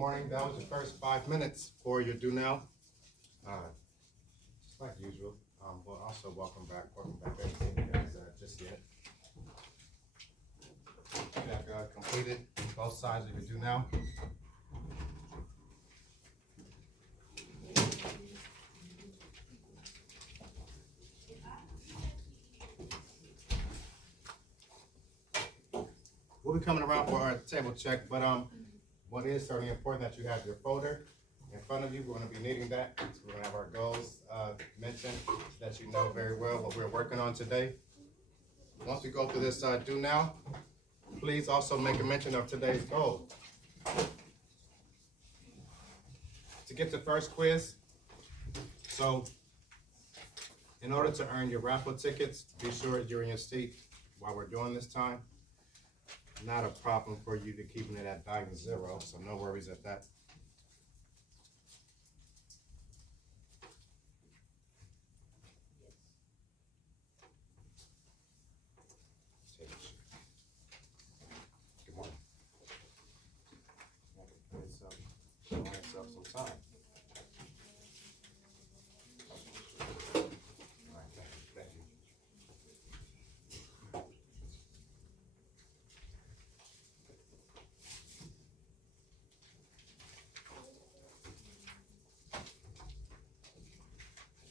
morning. That was the first 5 minutes for your do now. Just like usual. But also welcome back everything you guys just yet. You have completed both sides of your do now. We'll be coming around for our table check, but what is certainly important that you have your folder in front of you. We're going to be needing that. So we're going to have our goals mentioned so that you know very well what we're working on today. Once we go through this do now, please also make a mention of today's goal. To get the first quiz, so in order to earn your raffle tickets, be sure you're in your seat while we're doing this time. Not a problem for you to keeping it at value 0, so no worries at that. Good morning. It's up some time. All right, thank you.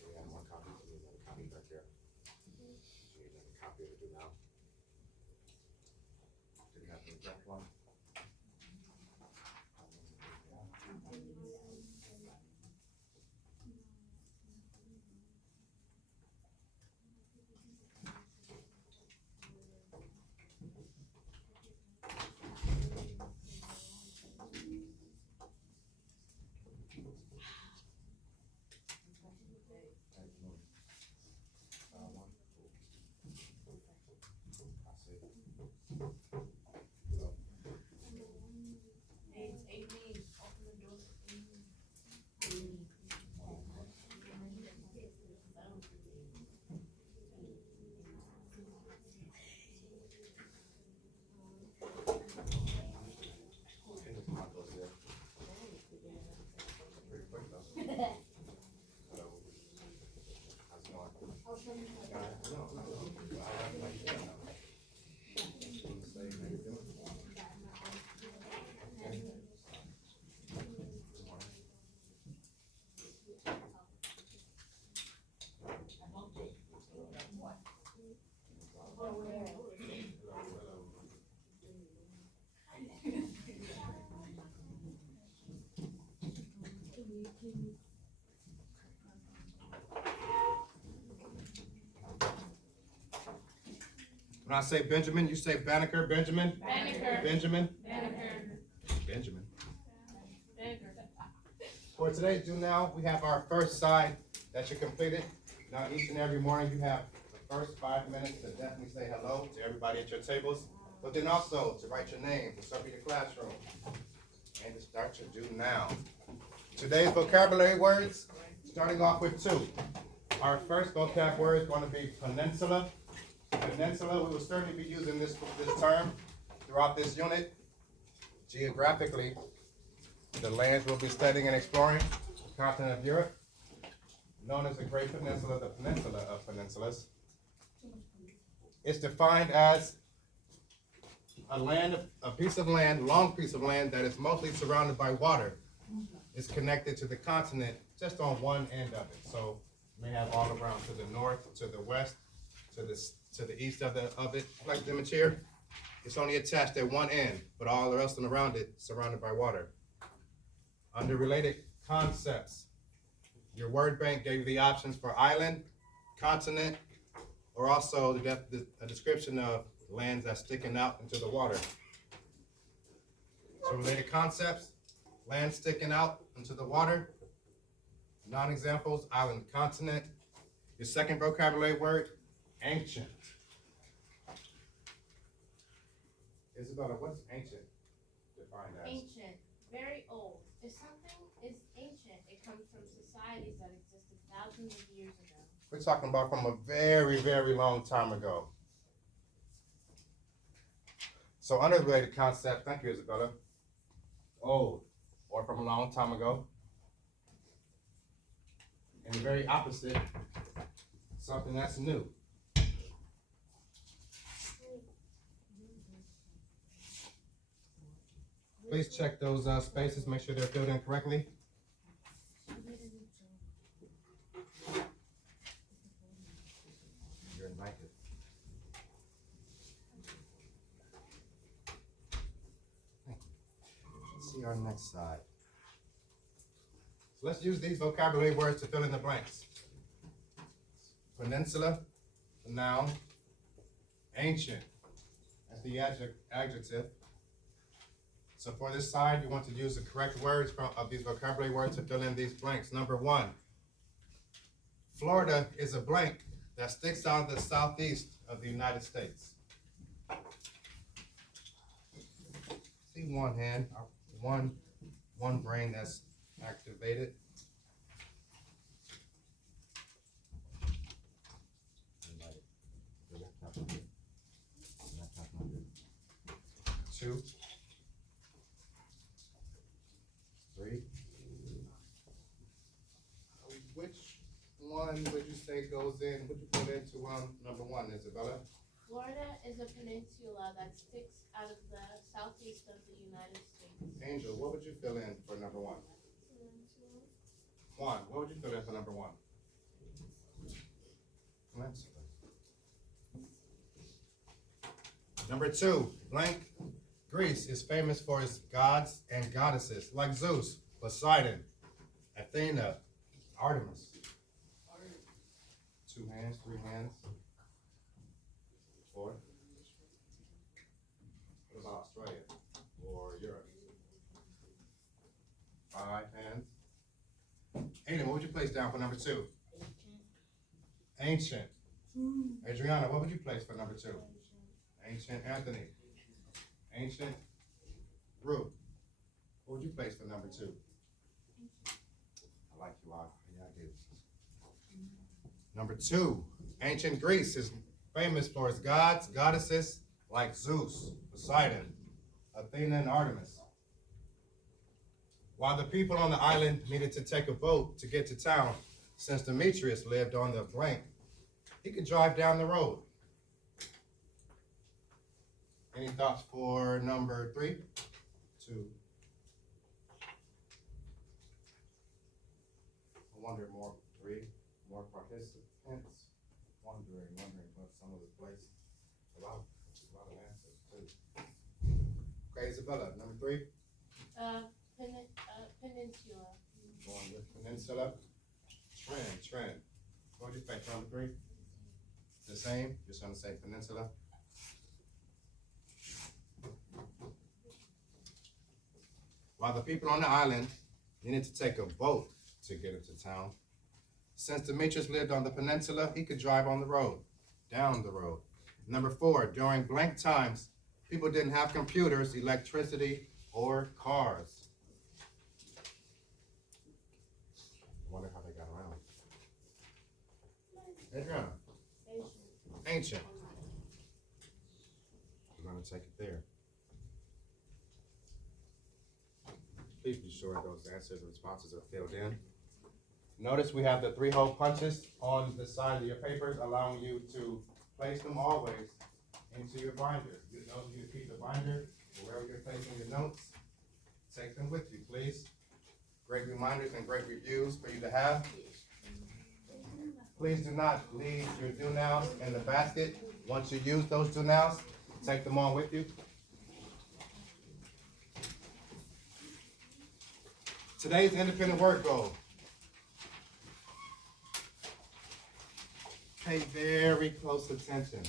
We have more copies. We have a copy back here. So you have a copy of it now. Do you have the correct one? When I say Benjamin, you say Banneker, Benjamin? Banneker. Benjamin? Banneker. Benjamin. Banneker. For today's do now, we have our first side that you completed. Now each and every morning you have the first 5 minutes to definitely say hello to everybody at your tables, but then also to write your name, to serve your classroom, and to start your do now. Today's vocabulary words, starting off with 2. Our first vocab word is going to be peninsula. Peninsula, we will certainly be using this term throughout this unit. Geographically, the lands we'll be studying and exploring, the continent of Europe, known as the Great Peninsula, the peninsula of peninsulas. It's defined as a piece of land, long piece of land that is mostly surrounded by water. It's connected to the continent just on one end of it. So you may have all around to the north, to the west, to the east of it, like the image here. It's only attached at one end, but all the rest around it surrounded by water. Under related concepts, your word bank gave you the options for island, continent, or also a description of lands that's sticking out into the water. So related concepts, land sticking out into the water. Non-examples, island, continent. Your second vocabulary word, ancient. Isabella, what's ancient defined as? Ancient, very old. If something is ancient, it comes from societies that existed thousands of years ago. We're talking about from a very, very long time ago. So under related concept, thank you, Isabella. Old. or from a long time ago. And the very opposite, something that's new. Please check those spaces, make sure they're filled in correctly. You're invited. Let's see our next side. So let's use these vocabulary words to fill in the blanks. Peninsula, the noun. Ancient, that's the adjective. So for this side, you want to use the correct words of these vocabulary words to fill in these blanks. Number one, Florida is a blank that sticks out of the southeast of the United States. See one hand, one brain that's activated. Two, three. Which one would you say goes in? Would you put into number one, Isabella? Florida is a peninsula that sticks out of the southeast of the United States. Angel, what would you fill in for number one? Peninsula. Juan, what would you fill in for number one? Peninsula. Number two, blank. Greece is famous for its gods and goddesses like Zeus, Poseidon, Athena, Artemis. Two hands, three hands. Four. What about Australia or Europe? Five hands. Aiden, what would you place down for number two? Ancient. Adriana, what would you place for number two? Ancient. Anthony. Ancient. Ruth, what would you place for number two? I like you all. Yeah, I do. Number two, ancient Greece is famous for its gods, goddesses like Zeus, Poseidon, Athena, and Artemis. While the people on the island needed to take a boat to get to town, since Demetrius lived on the blank, he could drive down the road. Any thoughts for number three? Two. I wonder more participants. Wondering what some of the place. A lot of answers too. Okay, Isabella, number three. Peninsula. Going with peninsula. Trend. What would you think for number three? The same, just gonna say peninsula. While the people on the island needed to take a boat to get into town, since Demetrius lived on the peninsula, he could drive on the road, down the road. Number four, during blank times, people didn't have computers, electricity, or cars. I wonder how they got around. Adriana. Ancient. We're going to take it there. Please be sure those answers and responses are filled in. Notice we have the 3-hole punches on the side of your papers, allowing you to place them always into your binder. You know you keep the binder wherever you're placing your notes. Take them with you, please. Great reminders and great reviews for you to have. Please do not leave your DoNows in the basket. Once you use those DoNows, take them on with you. Today's independent work goal. Pay very close attention.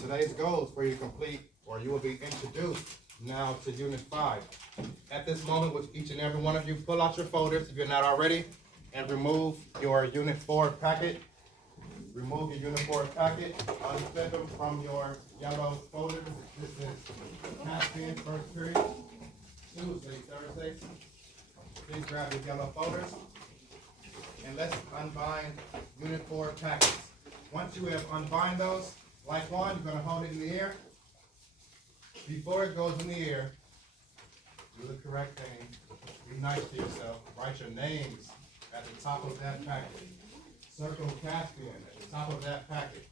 Today's goal is for you to complete, or you will be introduced now to Unit 5. At this moment, with each and every one of you, pull out your folders if you're not already, and remove your Unit 4 packet. Remove your Unit 4 packet, unflip them from your yellow folders. This is Caspian first period, Tuesday, Thursday. Please grab your yellow folders, and let's unbind Unit 4 packets. Once you have unbind those, like one, you're going to hold it in the air. Before it goes in the air, do the correct thing, be nice to yourself, write your names at the top of that packet. Circle Caspian at the top of that packet.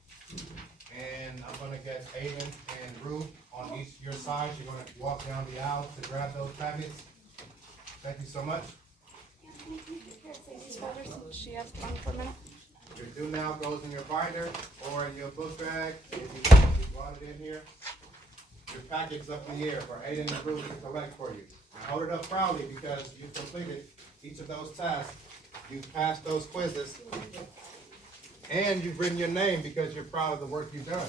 And I'm gonna get Aiden and Ruth on each of your sides. You're gonna walk down the aisle to grab those packets. Thank you so much. She has one for a minute. Your do now goes in your binder or in your book bag. If you brought it in here. Your packet's up in the air for Aiden and Ruth to collect for you. Now hold it up proudly because you've completed each of those tasks. You've passed those quizzes. And you've written your name because you're proud of the work you've done.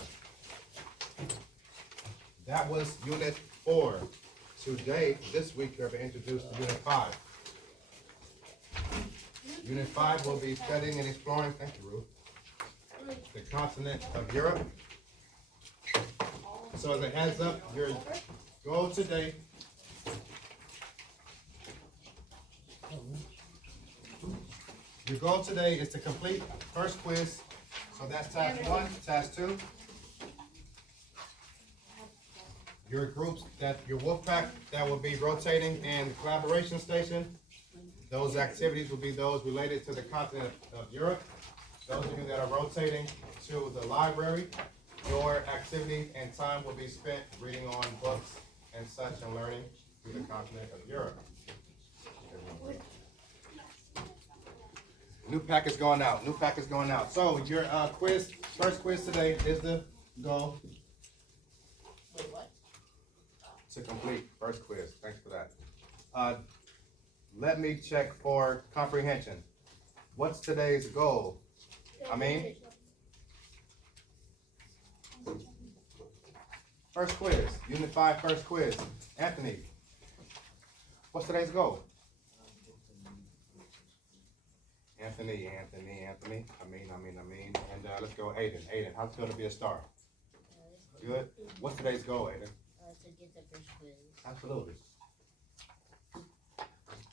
That was Unit 4. Today, this week, we're introduced to Unit 5. Unit 5 will be studying and exploring, thank you, Ruth, the continent of Europe. So as a heads up, your goal today is to complete first quiz. So that's task 1, task 2. Your groups your wolf pack that will be rotating in the collaboration station. Those activities will be those related to the continent of Europe. Those of you that are rotating to the library, your activity and time will be spent reading on books and such and learning through the continent of Europe. New pack is going out. New pack is going out. So your first quiz today is the goal to complete first quiz. Thanks for that. Let me check for comprehension. What's today's goal? First quiz. Unit 5, first quiz. Anthony, what's today's goal? Anthony. And let's go Aiden. Aiden, how's it feel to be a star? Good. What's today's goal, Aiden? To get the first quiz. Absolutely.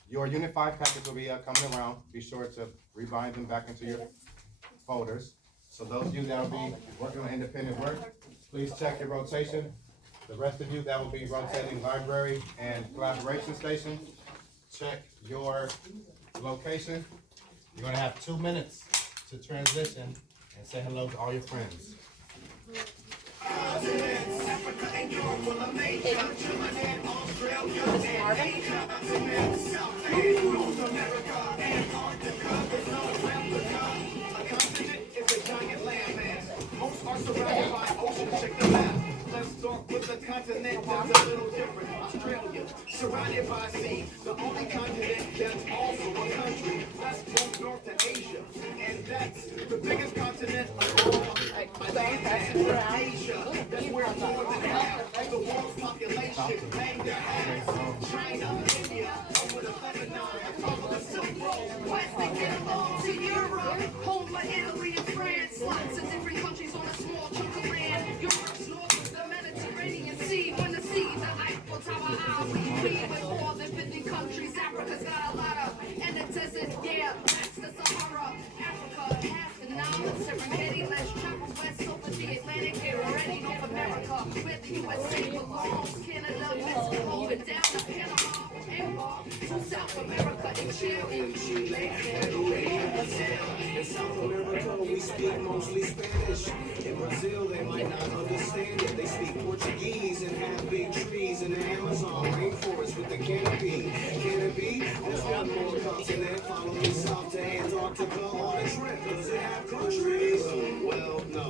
Your Unit 5 packets will be coming around. Be sure to rebind them back into your folders. So those of you that will be working on independent work, please check your rotation. The rest of you that will be rotating library and collaboration station, check your location. You're going to have 2 minutes to transition and say hello to all your friends. Most are surrounded by oceans, check the map. Let's start with the continent that's a little different. Australia, surrounded by sea. The only continent that's also a country. Let's move north to Asia. And that's the biggest continent of all. Asia. That's where more than half of the world's population bang their ass. China, India, over the Lebanon, follow the Silk Road. West they get along to Europe. Home of Italy and France. Lots of different countries on a small chunk of land. Europe's north of the Mediterranean Sea. When the sea, the Eiffel Tower, I'll be with more than 50 countries. Africa's got a lot of, and the desert, yeah, that's the Sahara. Africa has the Nile and Serengeti. Let's travel west over the Atlantic here already. North America, where the USA belongs. Canada, Mexico, and down to Panama. And to South America and Chile. In South America, we speak mostly Spanish. In Brazil, they might not understand it. They speak Portuguese and have big trees in the Amazon rainforest with the canopy. Canopy, there's one more continent. Follow me south to Antarctica on a trip. Does it have countries? Well, no.